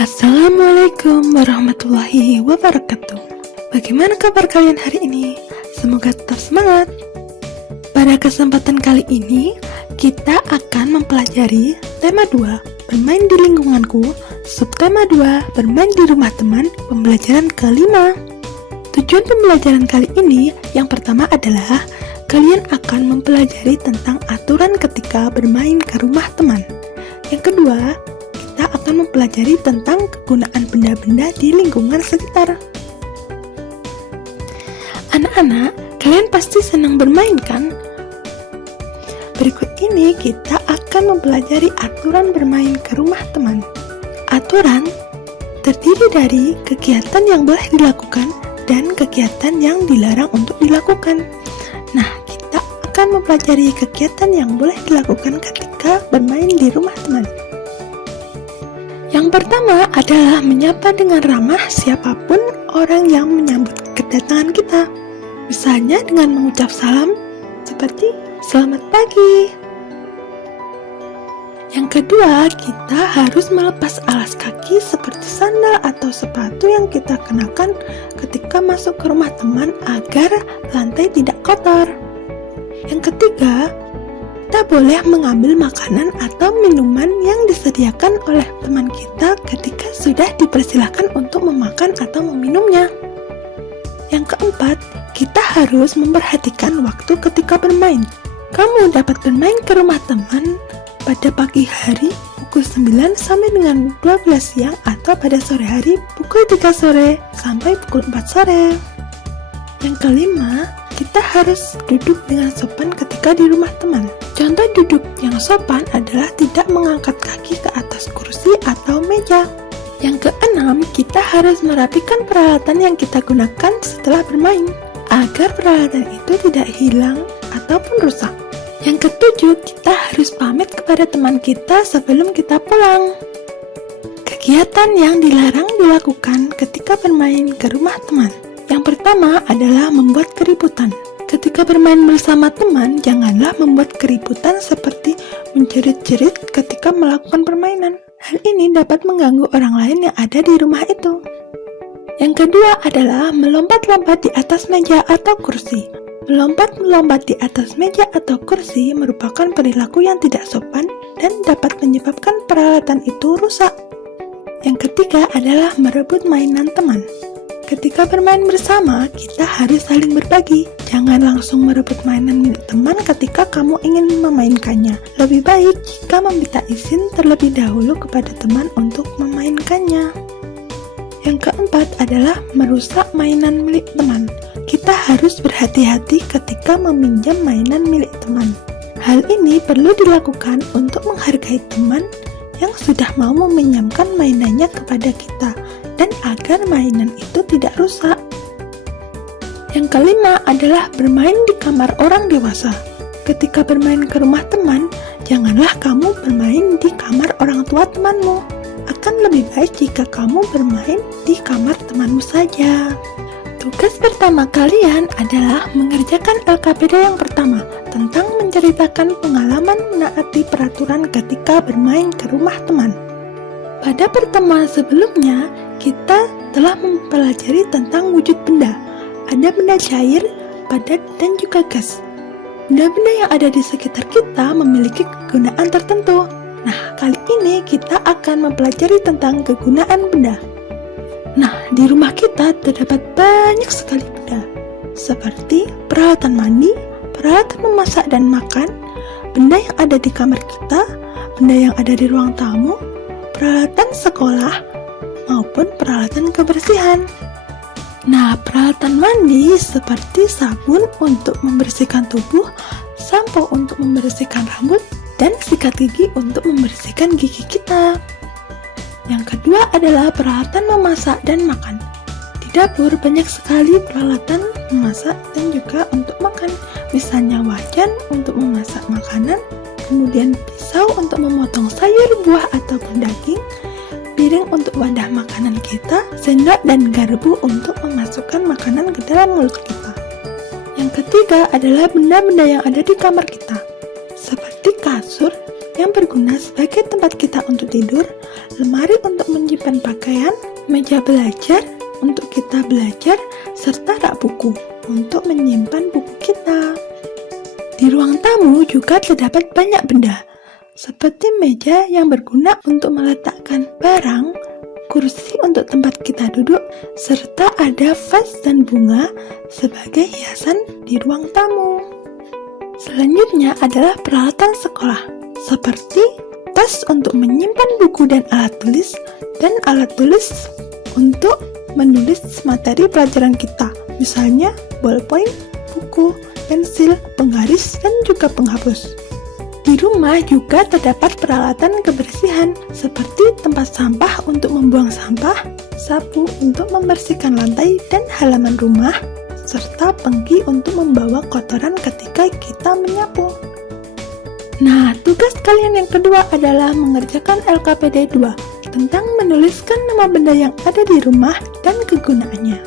Assalamualaikum warahmatullahi wabarakatuh. Bagaimana kabar kalian hari ini? Semoga tetap semangat. Pada kesempatan kali ini, kita akan mempelajari tema 2, bermain di lingkunganku, subtema 2, bermain di rumah teman, pembelajaran kelima. Tujuan pembelajaran kali ini, yang pertama adalah kalian akan mempelajari tentang aturan ketika bermain ke rumah teman. Yang kedua, kita akan mempelajari tentang kegunaan benda-benda di lingkungan sekitar. Anak-anak, kalian pasti senang bermain kan? Berikut ini kita akan mempelajari aturan bermain ke rumah teman. Aturan terdiri dari kegiatan yang boleh dilakukan dan kegiatan yang dilarang untuk dilakukan. Nah, kita akan mempelajari kegiatan yang boleh dilakukan ketika bermain di rumah teman. Yang pertama adalah menyapa dengan ramah siapapun orang yang menyambut kedatangan kita. Misalnya dengan mengucap salam seperti selamat pagi. Yang kedua, kita harus melepas alas kaki seperti sandal atau sepatu yang kita kenakan ketika masuk ke rumah teman agar lantai tidak kotor. Yang ketiga, kita boleh mengambil makanan atau minuman yang disediakan oleh teman kita ketika sudah dipersilahkan untuk memakan atau meminumnya. Yang keempat, kita harus memperhatikan waktu ketika bermain. Kamu dapat bermain ke rumah teman pada pagi hari pukul 9 sampai dengan 12 siang atau pada sore hari pukul 3 sore sampai pukul 4 sore. Yang kelima, kita harus duduk dengan sopan ketika di rumah teman. Contoh duduk yang sopan adalah tidak mengangkat kaki ke atas kursi atau meja. Yang keenam, kita harus merapikan peralatan yang kita gunakan setelah bermain, agar peralatan itu tidak hilang ataupun rusak. Yang ketujuh, kita harus pamit kepada teman kita sebelum kita pulang. Kegiatan yang dilarang dilakukan ketika bermain ke rumah teman. Yang pertama adalah membuat keributan. Ketika bermain bersama teman, janganlah membuat keributan seperti menjerit-jerit ketika melakukan permainan. Hal ini dapat mengganggu orang lain yang ada di rumah itu. Yang kedua adalah melompat-lompat di atas meja atau kursi. Melompat-melompat di atas meja atau kursi merupakan perilaku yang tidak sopan dan dapat menyebabkan peralatan itu rusak. Yang ketiga adalah merebut mainan teman. Ketika bermain bersama, kita harus saling berbagi. Jangan langsung merebut mainan milik teman ketika kamu ingin memainkannya. Lebih baik jika meminta izin terlebih dahulu kepada teman untuk memainkannya. Yang keempat adalah merusak mainan milik teman. Kita harus berhati-hati ketika meminjam mainan milik teman. Hal ini perlu dilakukan untuk menghargai teman yang sudah mau meminjamkan mainannya kepada kita dan agar mainan itu tidak rusak. Yang kelima adalah bermain di kamar orang dewasa. Ketika bermain ke rumah teman, janganlah kamu bermain di kamar orang tua temanmu. Akan lebih baik jika kamu bermain di kamar temanmu saja. Tugas pertama kalian adalah mengerjakan LKPD yang pertama tentang menceritakan pengalaman menaati peraturan ketika bermain ke rumah teman. Pada pertemuan sebelumnya, kita telah mempelajari tentang wujud benda. Ada benda cair, padat, dan juga gas. Benda-benda yang ada di sekitar kita memiliki kegunaan tertentu. Nah, kali ini kita akan mempelajari tentang kegunaan benda. Nah, di rumah kita terdapat banyak sekali benda, seperti peralatan mandi, peralatan memasak dan makan, benda yang ada di kamar kita, benda yang ada di ruang tamu, peralatan sekolah, maupun peralatan kebersihan. Nah, peralatan mandi seperti sabun untuk membersihkan tubuh, sampo untuk membersihkan rambut, dan sikat gigi untuk membersihkan gigi kita. Yang kedua adalah peralatan memasak dan makan. Di dapur banyak sekali peralatan memasak dan juga untuk makan. Misalnya wajan untuk memasak makanan, kemudian pisau untuk memotong sayur, buah, ataupun daging, piring untuk wadah makanan kita, sendok dan garpu untuk memasukkan makanan ke dalam mulut kita. Yang ketiga adalah benda-benda yang ada di kamar kita, seperti kasur yang berguna sebagai tempat kita untuk tidur, lemari untuk menyimpan pakaian, meja belajar untuk kita belajar, serta rak buku untuk menyimpan buku kita. Di ruang tamu juga terdapat banyak benda, seperti meja yang berguna untuk meletakkan barang, kursi untuk tempat kita duduk, serta ada vas dan bunga sebagai hiasan di ruang tamu. Selanjutnya adalah peralatan sekolah, seperti tas untuk menyimpan buku dan alat tulis untuk menulis materi pelajaran kita, misalnya ballpoint, buku, pensil, penggaris, dan juga penghapus. Di rumah juga terdapat peralatan kebersihan seperti tempat sampah untuk membuang sampah, sapu untuk membersihkan lantai dan halaman rumah, serta pengki untuk membawa kotoran ketika kita menyapu. Nah, tugas kalian yang kedua adalah mengerjakan LKPD 2 tentang menuliskan nama benda yang ada di rumah dan kegunaannya.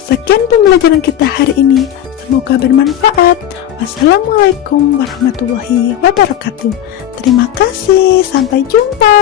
Sekian pembelajaran kita hari ini. Semoga bermanfaat. Wassalamualaikum warahmatullahi wabarakatuh. Terima kasih. Sampai jumpa.